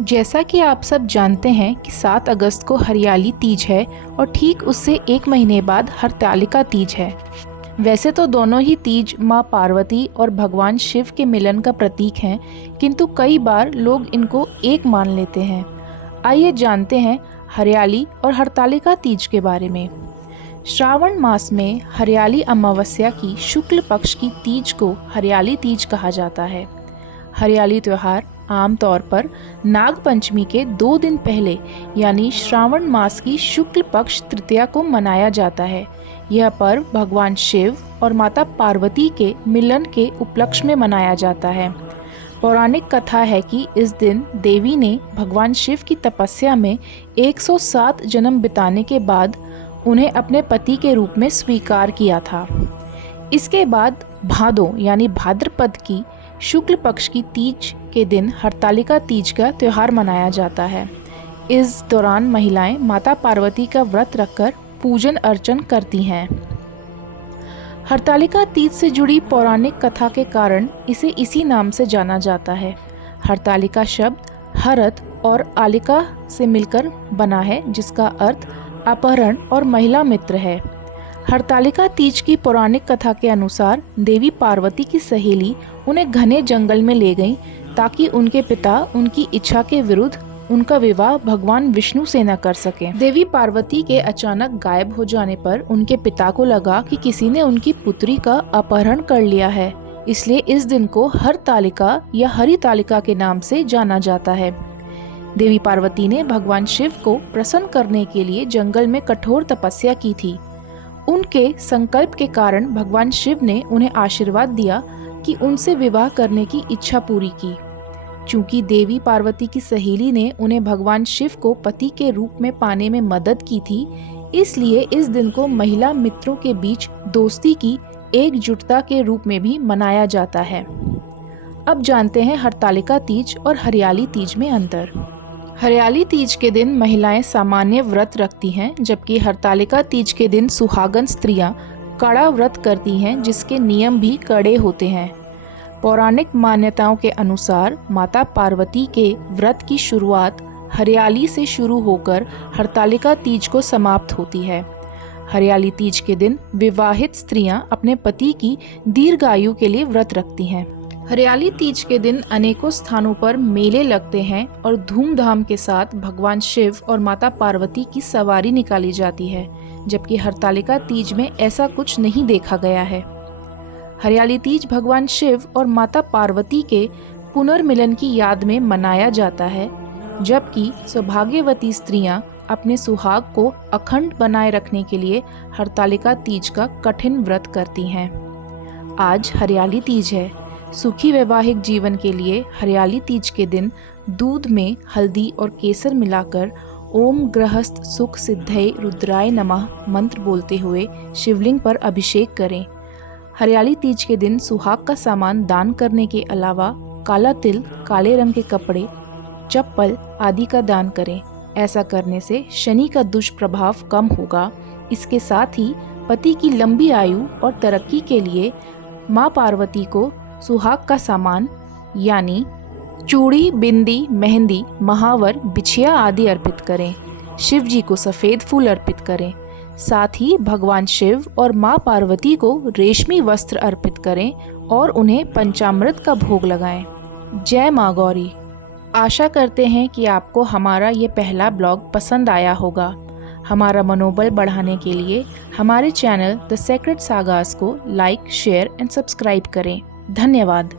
जैसा कि आप सब जानते हैं कि 7 अगस्त को हरियाली तीज है और ठीक उससे 1 महीने बाद हरतालिका तीज है। वैसे तो दोनों ही तीज माँ पार्वती और भगवान शिव के मिलन का प्रतीक हैं, किंतु कई बार लोग इनको एक मान लेते हैं। आइए जानते हैं हरियाली और हरतालिका तीज के बारे में। श्रावण मास में हरियाली अमावस्या की शुक्ल पक्ष की तीज को हरियाली तीज कहा जाता है। हरियाली त्यौहार आमतौर पर नाग पंचमी के 2 दिन पहले यानी श्रावण मास की शुक्ल पक्ष तृतीया को मनाया जाता है। यह पर्व भगवान शिव और माता पार्वती के मिलन के उपलक्ष्य में मनाया जाता है। पौराणिक कथा है कि इस दिन देवी ने भगवान शिव की तपस्या में 107 जन्म बिताने के बाद उन्हें अपने पति के रूप में स्वीकार किया था। इसके बाद भादो यानी भाद्रपद की शुक्ल पक्ष की तीज के दिन हरतालिका तीज का त्यौहार मनाया जाता है। इस दौरान महिलाएं माता पार्वती का व्रत रखकर पूजन अर्चन करती हैं। हरतालिका तीज से जुड़ी पौराणिक कथा के कारण इसे इसी नाम से जाना जाता है। हरतालिका शब्द हरत और आलिका से मिलकर बना है, जिसका अर्थ अपहरण और महिला मित्र है। हरतालिका तीज की पौराणिक कथा के अनुसार देवी पार्वती की सहेली उन्हें घने जंगल में ले गईं ताकि उनके पिता उनकी इच्छा के विरुद्ध उनका विवाह भगवान विष्णु से न कर सकें। देवी पार्वती के अचानक गायब हो जाने पर उनके पिता को लगा कि किसी ने उनकी पुत्री का अपहरण कर लिया है, इसलिए इस दिन को हरतालिका या हरितालिका के नाम से जाना जाता है। देवी पार्वती ने भगवान शिव को प्रसन्न करने के लिए जंगल में कठोर तपस्या की थी। उनके संकल्प के कारण भगवान शिव ने उन्हें आशीर्वाद दिया कि उनसे विवाह करने की इच्छा पूरी की। चूंकि देवी पार्वती की सहेली ने उन्हें भगवान शिव को पति के रूप में पाने में मदद की थी, इसलिए इस दिन को महिला मित्रों के बीच दोस्ती की एकजुटता के रूप में भी मनाया जाता है। अब जानते हैं हरतालिका तीज और हरियाली तीज में अंतर। हरियाली तीज के दिन महिलाएं सामान्य व्रत रखती हैं, जबकि हरतालिका तीज के दिन सुहागन स्त्रियां कड़ा व्रत करती हैं, जिसके नियम भी कड़े होते हैं। पौराणिक मान्यताओं के अनुसार माता पार्वती के व्रत की शुरुआत हरियाली से शुरू होकर हरतालिका तीज को समाप्त होती है। हरियाली तीज के दिन विवाहित स्त्रियां अपने पति की दीर्घायु के लिए व्रत रखती हैं। हरियाली तीज के दिन अनेकों स्थानों पर मेले लगते हैं और धूमधाम के साथ भगवान शिव और माता पार्वती की सवारी निकाली जाती है, जबकि हरतालिका तीज में ऐसा कुछ नहीं देखा गया है। हरियाली तीज भगवान शिव और माता पार्वती के पुनर्मिलन की याद में मनाया जाता है, जबकि सौभाग्यवती स्त्रियां अपने सुहाग को अखंड बनाए रखने के लिए हरतालिका तीज का कठिन व्रत करती हैं। आज हरियाली तीज है। सुखी वैवाहिक जीवन के लिए हरियाली तीज के दिन दूध में हल्दी और केसर मिलाकर ओम गृहस्थ सुख सिद्धये रुद्राय नमः मंत्र बोलते हुए शिवलिंग पर अभिषेक करें। हरियाली तीज के दिन सुहाग का सामान दान करने के अलावा काला तिल, काले रंग के कपड़े, चप्पल आदि का दान करें। ऐसा करने से शनि का दुष्प्रभाव कम होगा। इसके साथ ही पति की लंबी आयु और तरक्की के लिए माँ पार्वती को सुहाग का सामान यानी चूड़ी, बिंदी, मेहंदी, महावर, बिछिया आदि अर्पित करें। शिव जी को सफ़ेद फूल अर्पित करें। साथ ही भगवान शिव और माँ पार्वती को रेशमी वस्त्र अर्पित करें और उन्हें पंचामृत का भोग लगाएं। जय माँ गौरी। आशा करते हैं कि आपको हमारा ये पहला ब्लॉग पसंद आया होगा। हमारा मनोबल बढ़ाने के लिए हमारे चैनल द सेक्रेड सागास को लाइक, शेयर एंड सब्सक्राइब करें। धन्यवाद।